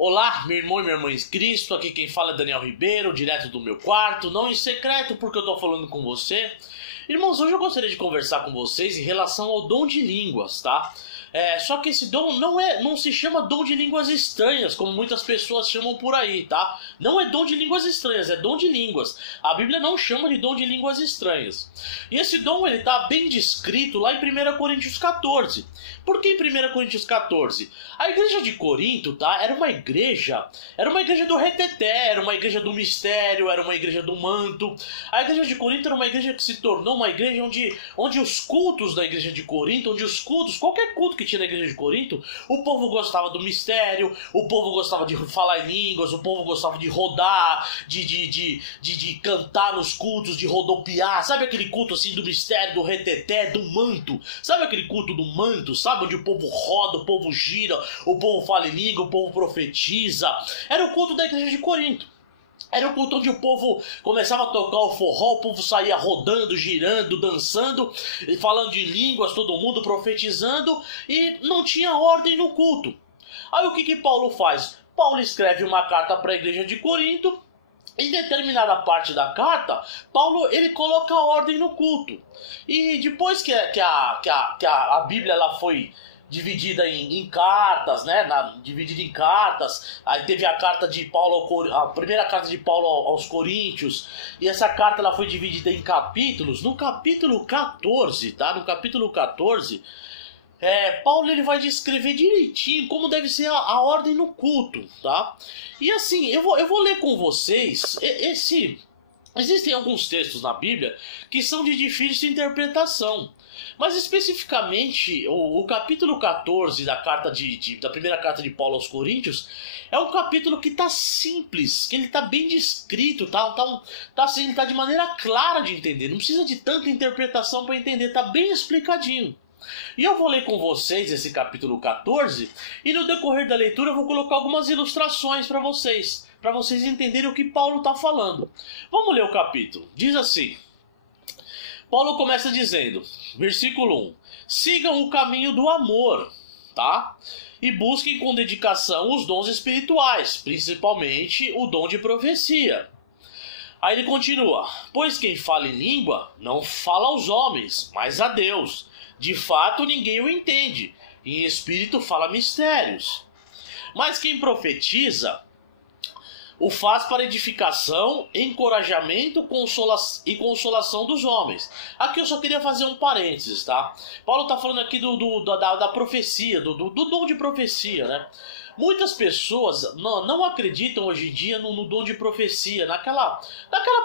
Olá, meu irmão e minha irmã em Cristo, aqui quem fala é Daniel Ribeiro, direto do meu quarto, não em secreto porque eu tô falando com você. Irmãos, hoje eu gostaria de conversar com vocês em relação ao dom de línguas, tá? Só que esse dom não se chama dom de línguas estranhas, como muitas pessoas chamam por aí, tá? Não é dom de línguas estranhas, é dom de línguas. A Bíblia não chama de dom de línguas estranhas. E esse dom, ele tá bem descrito lá em 1 Coríntios 14. Por que em 1 Coríntios 14? A igreja de Corinto, tá? Era uma igreja do reteté, era uma igreja do mistério, era uma igreja do manto. A igreja de Corinto era uma igreja que se tornou uma igreja onde os cultos da igreja de Corinto, qualquer culto que tinha na igreja de Corinto, o povo gostava do mistério, o povo gostava de falar em línguas, o povo gostava de rodar, de cantar nos cultos, de rodopiar. Sabe aquele culto assim do mistério, do reteté, do manto? Sabe aquele culto do manto, sabe? Onde o povo roda, o povo gira, o povo fala em língua, o povo profetiza. Era o culto da igreja de Corinto. Era o culto onde o povo começava a tocar o forró, o povo saía rodando, girando, dançando, falando de línguas, todo mundo profetizando, e não tinha ordem no culto. Aí o que Paulo faz? Paulo escreve uma carta para a igreja de Corinto. Em determinada parte da carta, Paulo ele coloca ordem no culto. E depois que a Bíblia ela foi dividida em cartas, né? Dividida em cartas. Aí teve a carta de Paulo a primeira carta de Paulo aos Coríntios, e essa carta ela foi dividida em capítulos. No capítulo 14, tá? No capítulo 14, Paulo ele vai descrever direitinho como deve ser a ordem no culto, tá? E assim, eu vou ler com vocês existem alguns textos na Bíblia que são de difícil interpretação. Mas especificamente o capítulo 14 da primeira carta de Paulo aos Coríntios é um capítulo que está simples, que ele está bem descrito, assim, ele está de maneira clara de entender, não precisa de tanta interpretação para entender, está bem explicadinho. E eu vou ler com vocês esse capítulo 14 e no decorrer da leitura eu vou colocar algumas ilustrações para vocês entenderem o que Paulo está falando. Vamos ler o capítulo. Diz assim: Paulo começa dizendo, versículo 1: sigam o caminho do amor, tá? E busquem com dedicação os dons espirituais, principalmente o dom de profecia. Aí ele continua: pois quem fala em língua não fala aos homens, mas a Deus. De fato ninguém o entende, em espírito fala mistérios. Mas quem profetiza o faz para edificação, encorajamento e consolação dos homens. Aqui eu só queria fazer um parênteses, tá? Paulo está falando aqui da profecia, do dom de profecia, né? Muitas pessoas não acreditam hoje em dia no dom de profecia, naquela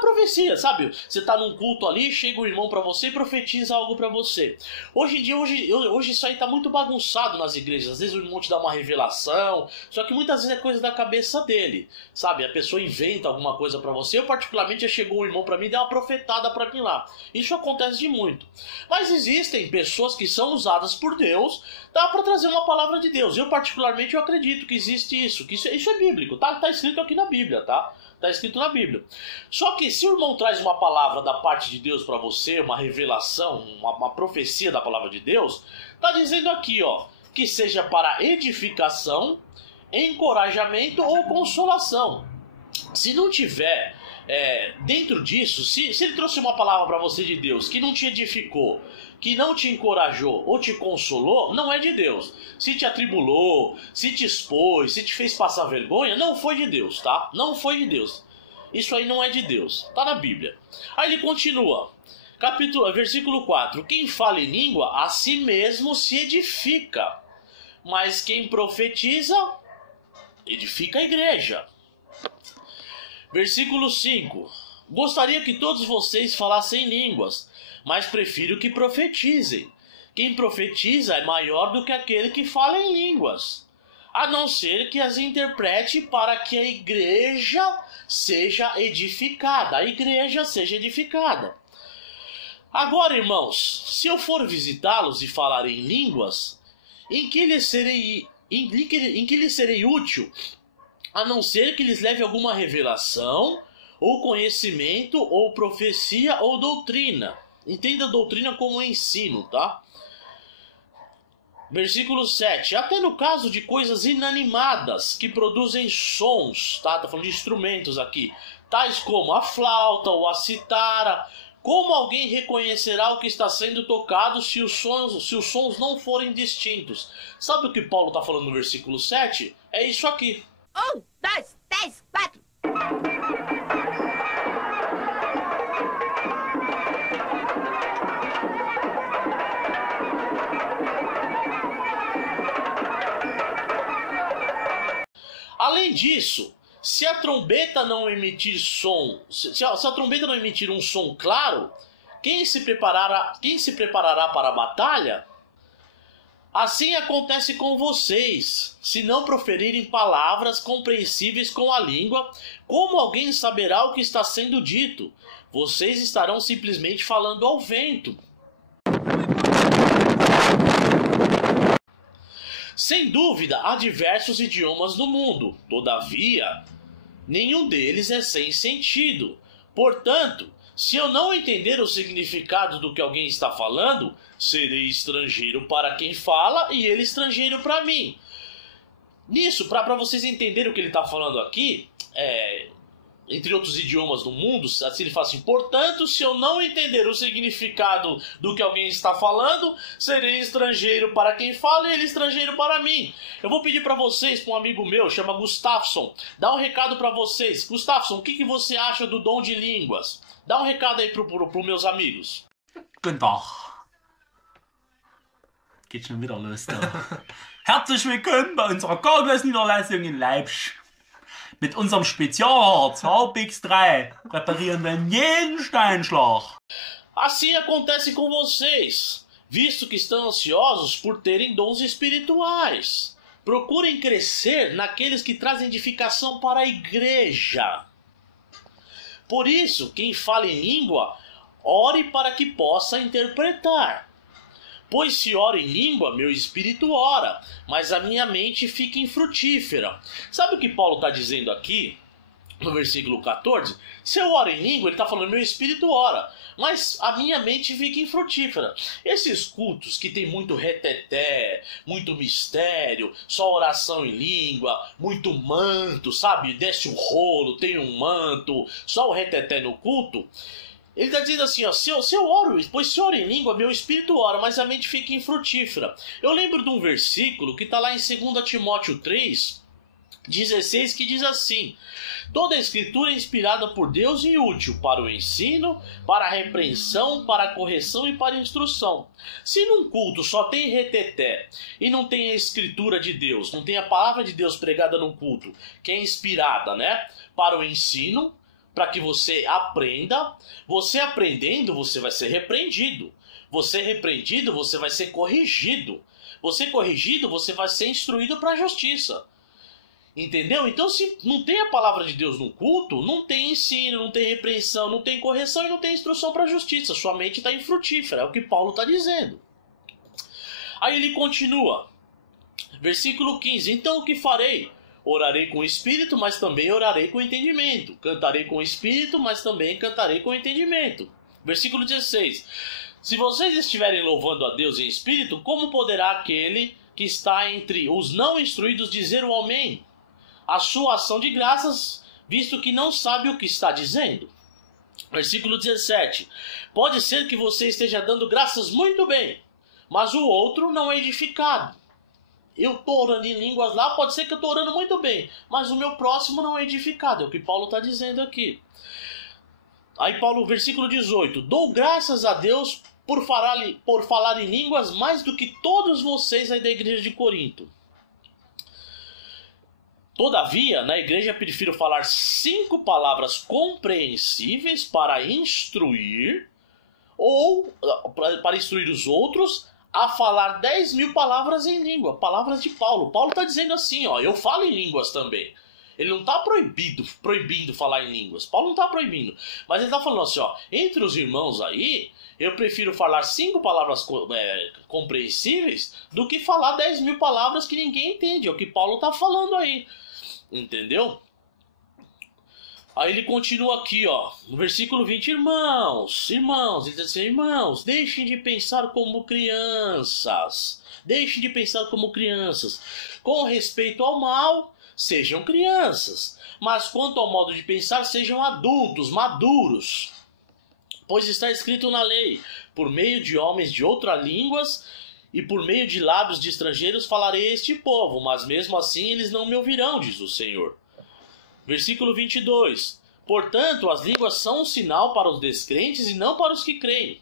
profecia, sabe? Você tá num culto ali, chega um irmão pra você e profetiza algo pra você. Hoje em dia, hoje isso aí tá muito bagunçado nas igrejas. Às vezes o irmão te dá uma revelação, só que muitas vezes é coisa da cabeça dele, sabe? A pessoa inventa alguma coisa pra você. Eu particularmente já chegou um irmão pra mim e deu uma profetada pra mim lá. Isso acontece de muito. Mas existem pessoas que são usadas por Deus, tá? Pra trazer uma palavra de Deus. Eu particularmente eu acredito que existe isso, que isso é bíblico, tá escrito aqui na Bíblia, tá? Tá escrito na Bíblia. Só que se o irmão traz uma palavra da parte de Deus para você, uma revelação, uma profecia da palavra de Deus, tá dizendo aqui, ó, que seja para edificação, encorajamento ou consolação. Se não tiver dentro disso, se ele trouxe uma palavra para você de Deus que não te edificou, que não te encorajou ou te consolou, não é de Deus. Se te atribulou, se te expôs, se te fez passar vergonha, não foi de Deus, tá? Não foi de Deus. Isso aí não é de Deus. Tá na Bíblia. Aí ele continua. Versículo 4. Quem fala em língua, a si mesmo se edifica. Mas quem profetiza, edifica a igreja. Versículo 5. Gostaria que todos vocês falassem línguas, mas prefiro que profetizem. Quem profetiza é maior do que aquele que fala em línguas, a não ser que as interprete para que a igreja seja edificada. A igreja seja edificada. Agora, irmãos, se eu for visitá-los e falar em línguas, em que lhes serei útil, a não ser que lhes leve alguma revelação, ou conhecimento, ou profecia, ou doutrina. Entenda doutrina como ensino, tá? Versículo 7. Até no caso de coisas inanimadas que produzem sons, tá? Tá falando de instrumentos aqui, tais como a flauta ou a citara. Como alguém reconhecerá o que está sendo tocado se os sons não forem distintos? Sabe o que Paulo está falando no versículo 7? É isso aqui. 1, 2, 3, 4. Além disso, se a trombeta não emitir som, se a trombeta não emitir um som claro, quem se preparará para a batalha? Assim acontece com vocês, se não proferirem palavras compreensíveis com a língua, como alguém saberá o que está sendo dito? Vocês estarão simplesmente falando ao vento. Sem dúvida, há diversos idiomas no mundo, todavia, nenhum deles é sem sentido. Portanto, se eu não entender o significado do que alguém está falando, serei estrangeiro para quem fala e ele estrangeiro para mim. Nisso, para vocês entenderem o que ele está falando aqui, entre outros idiomas do mundo, assim ele fala assim: portanto, se eu não entender o significado do que alguém está falando, serei estrangeiro para quem fala e ele estrangeiro para mim. Eu vou pedir para vocês, para um amigo meu, chama Gustafson, dá um recado para vocês. Gustafson, o que você acha do dom de línguas? Dá um recado aí pro meus amigos. Guten Tag. Geht schon wieder los da. Herzlich willkommen bei unserer Gottlos-Niederlassung in Leipzig. Mit unserem Spezialharz HPX3 reparieren wir jeden Steinschlag. Assim acontece com vocês, visto que estão ansiosos por terem dons espirituais. Procurem crescer naqueles que trazem edificação para a igreja. Por isso, quem fala em língua, ore para que possa interpretar. Pois se oro em língua, meu espírito ora, mas a minha mente fica infrutífera. Sabe o que Paulo está dizendo aqui, no versículo 14? Se eu oro em língua, ele está falando, meu espírito ora, mas a minha mente fica infrutífera. Esses cultos que tem muito reteté, muito mistério, só oração em língua, muito manto, sabe? Desce um rolo, tem um manto, só o reteté no culto. Ele está dizendo assim, ó, se eu oro, pois se eu oro em língua, meu espírito ora, mas a mente fica infrutífera. Eu lembro de um versículo que está lá em 2 Timóteo 3, 16, que diz assim: toda a escritura é inspirada por Deus e útil para o ensino, para a repreensão, para a correção e para a instrução. Se num culto só tem reteté e não tem a escritura de Deus, não tem a palavra de Deus pregada num culto, que é inspirada, né, para o ensino, para que você aprenda, você aprendendo, você vai ser repreendido. Você repreendido, você vai ser corrigido. Você corrigido, você vai ser instruído para a justiça. Entendeu? Então, se não tem a palavra de Deus no culto, não tem ensino, não tem repreensão, não tem correção e não tem instrução para a justiça. Sua mente está infrutífera, é o que Paulo está dizendo. Aí ele continua. Versículo 15. Então o que farei? Orarei com o espírito, mas também orarei com o entendimento. Cantarei com o espírito, mas também cantarei com o entendimento. Versículo 16. Se vocês estiverem louvando a Deus em espírito, como poderá aquele que está entre os não instruídos dizer o amém? A sua ação de graças, visto que não sabe o que está dizendo. Versículo 17. Pode ser que você esteja dando graças muito bem, mas o outro não é edificado. Eu estou orando em línguas lá, pode ser que eu estou orando muito bem, mas o meu próximo não é edificado, é o que Paulo está dizendo aqui. Aí Paulo, versículo 18, dou graças a Deus por falar em línguas mais do que todos vocês aí da igreja de Corinto. Todavia, na igreja prefiro falar 5 palavras compreensíveis para instruir, ou para instruir os outros, a falar 10.000 palavras em língua, palavras de Paulo. Paulo está dizendo assim, ó, eu falo em línguas também. Ele não está proibindo falar em línguas. Paulo não está proibindo. Mas ele está falando assim, ó, entre os irmãos aí, eu prefiro falar 5 palavras compreensíveis do que falar 10.000 palavras que ninguém entende. É o que Paulo está falando aí. Entendeu? Aí ele continua aqui, ó, no versículo 20, irmãos, ele diz assim, irmãos, deixem de pensar como crianças, com respeito ao mal, sejam crianças, mas quanto ao modo de pensar, sejam adultos, maduros, pois está escrito na lei, por meio de homens de outras línguas e por meio de lábios de estrangeiros falarei a este povo, mas mesmo assim eles não me ouvirão, diz o Senhor. Versículo 22. Portanto, as línguas são um sinal para os descrentes e não para os que creem.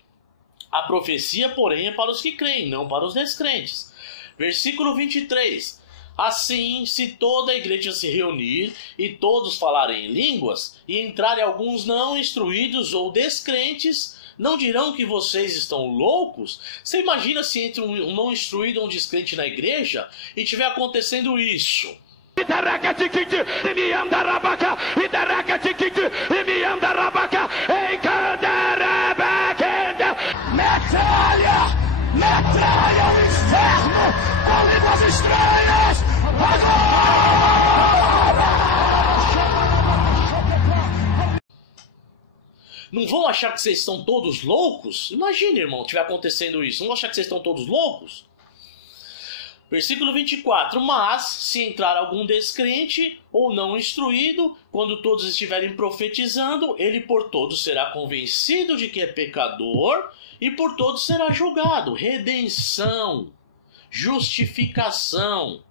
A profecia, porém, é para os que creem, não para os descrentes. Versículo 23. Assim, se toda a igreja se reunir e todos falarem em línguas, e entrarem alguns não instruídos ou descrentes, não dirão que vocês estão loucos? Você imagina se entra um não instruído ou um descrente na igreja e tiver acontecendo isso? Metralha o inferno com línguas estranhas! Não vão achar que vocês estão todos loucos? Imagina, irmão, tiver acontecendo isso. Não vão achar que vocês estão todos loucos? Versículo 24. Mas, se entrar algum descrente ou não instruído, quando todos estiverem profetizando, ele por todos será convencido de que é pecador e por todos será julgado. Redenção, justificação.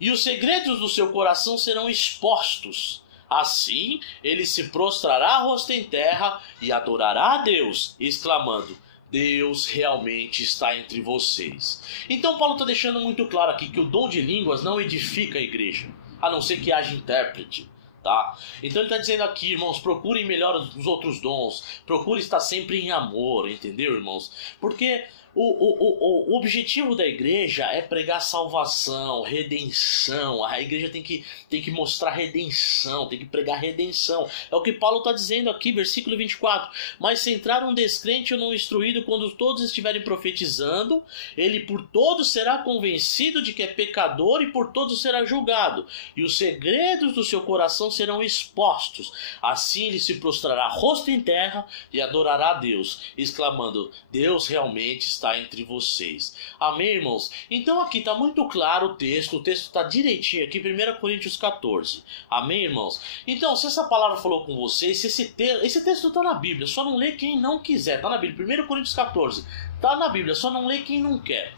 E os segredos do seu coração serão expostos. Assim, ele se prostrará rosto em terra e adorará a Deus, exclamando: Deus realmente está entre vocês. Então Paulo está deixando muito claro aqui que o dom de línguas não edifica a igreja, a não ser que haja intérprete. Tá? Então ele está dizendo aqui, irmãos, procurem melhor os outros dons, procurem estar sempre em amor, entendeu, irmãos? Porque o objetivo da igreja é pregar salvação, redenção. A igreja tem que mostrar redenção, tem que pregar redenção. É o que Paulo está dizendo aqui, versículo 24. Mas se entrar um descrente ou não instruído, quando todos estiverem profetizando, ele por todos será convencido de que é pecador e por todos será julgado. E os segredos do seu coração serão expostos. Assim ele se prostrará rosto em terra e adorará a Deus, exclamando: Deus realmente está entre vocês. Amém, irmãos? Então aqui está muito claro o texto está direitinho aqui, 1 Coríntios 14. Amém, irmãos? Então, se essa palavra falou com vocês, se esse texto está na Bíblia, só não lê quem não quiser. Está na Bíblia, 1 Coríntios 14. Está na Bíblia, só não lê quem não quer.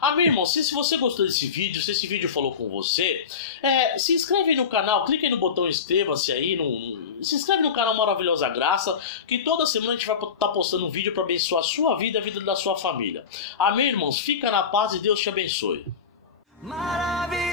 Amém, irmão? Se você gostou desse vídeo, se esse vídeo falou com você, se inscreve aí no canal, clica aí no botão inscreva-se aí, se inscreve no canal Maravilhosa Graça, que toda semana a gente vai estar postando um vídeo para abençoar a sua vida e a vida da sua família. Amém, irmãos? Fica na paz e Deus te abençoe. Maravilha!